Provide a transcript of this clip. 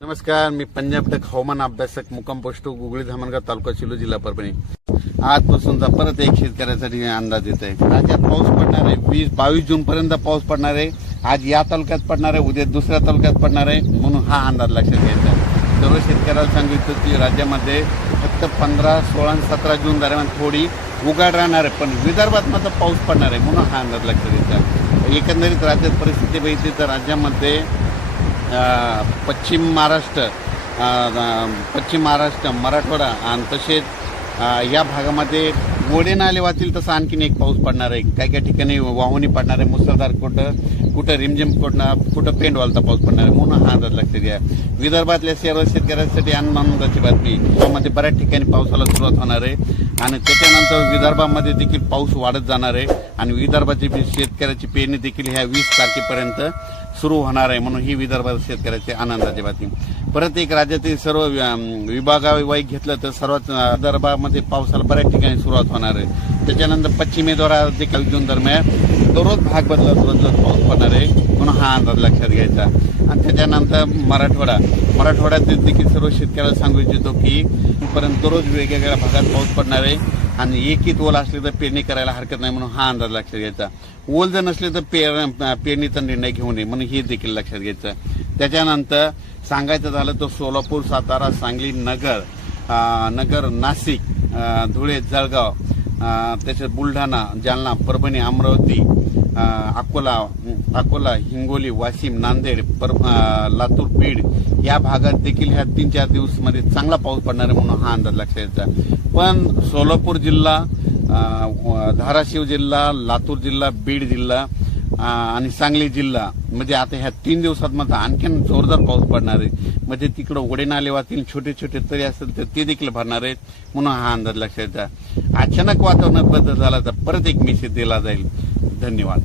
नमस्कार मी पंजाब टक हवामान अभ्यासक मुक्काम पोस्ट गुगळी धामणगाव तालुका शिलो जिल्हा परभणी. आजपासूनचा परत एक शेतकऱ्यासाठी अंदाज येत आहे. राज्यात पाऊस पडणार आहे वीस बावीस जून पर्यंत पाऊस पडणार आहे. आज या तालुक्यात पडणार आहे उद्या दुसऱ्या तालुक्यात पडणार आहे म्हणून हा अंदाज लक्षात घ्यायचा आहे. सर्व शेतकऱ्याला सांगितलं की राज्यामध्ये फक्त पंधरा सोळा सतरा जून दरम्यान थोडी उघाड राहणार आहे पण विदर्भात मात्र पाऊस पडणार आहे म्हणून हा अंदाज लक्षात घ्यायचा एकंदरीत राज्यात परिस्थिती बघितली तर राज्यामध्ये पश्चिम महाराष्ट्र पश्चिम महाराष्ट्र मराठवाडा आणि तसेच या भागामध्ये गोडे नाले वाचतील तसं आणखीन एक पाऊस पडणार आहे. काही काही ठिकाणी वाहुनी पडणार आहे. मुसळधार कुठं कुठं रिमझिम कुठं कुठं पेंड वालता पाऊस पडणार आहे म्हणून हा अंदाज लक्षात घ्या. विदर्भातल्या सर्व शेतकऱ्यांसाठी आनंदाची बातमी. त्यामध्ये बऱ्याच ठिकाणी पावसाला सुरुवात होणार आहे. आणि त्याच्यानंतर विदर्भामध्ये देखील पाऊस वाढत जाणार आहे. आणि विदर्भाची शेतकऱ्याची पेरणी देखील ह्या वीस तारखेपर्यंत. सुरू होणार आहे म्हणून ही विदर्भात शेतकऱ्याची आनंदाची बातमी परत एक राज्यातील सर्व अं, विभागावाईक घेतलं तर सर्वात विदर्भामध्ये पावसाला बऱ्याच ठिकाणी सुरुवात होणार आहे. त्याच्यानंतर पश्चिमेद्वारा देखील जून दरम्यान दररोज भाग बदलत बदलत पाऊस पडणार आहे. म्हणून हा अंदाज लक्षात घ्यायचा. आणि त्याच्यानंतर मराठवाडा. मराठवाड्यात देखील सर्व शेतकऱ्याला सांगू इच्छितो की पर्यंत दररोज वेगवेगळ्या भागात पाऊस पडणार आहे. आणि एकीत ओल असले तर पेरणी करायला हरकत नाही म्हणून हा अंदाज लक्षात घ्यायचा. ओल जर नसले तर पेर पेरणीचा निर्णय घेऊ नये म्हणून हे देखील लक्षात घ्यायचं. त्याच्यानंतर सांगायचं झालं तर सोलापूर सातारा सांगली नगर नगर नाशिक धुळे जळगाव त्याच्यात बुलढाणा जालना परभणी अमरावती अकोला अकोला हिंगोली वाशिम नांदेड पर लातूर बीड या भागात देखील ह्या तीन चार दिवसमध्ये चांगला पाऊस पडणार आहे म्हणून हा अंदाज लक्षात यायचा पण सोलापूर जिल्हा धाराशिव जिल्हा लातूर जिल्हा बीड जिल्हा आणि सांगली जिल्हा. म्हणजे आता ह्या तीन दिवसात मात्र आणखीन जोरदार पाऊस पडणार आहे. म्हणजे तिकडं वडेनालेवातील छोटे छोटे तरी असेल तर ते देखील भरणार आहेत. म्हणून हा अंदाज लक्षात द्या अचानक वातावरणात बदल झाला तर परत एक मेसेज दिला जाईल. धन्यवाद.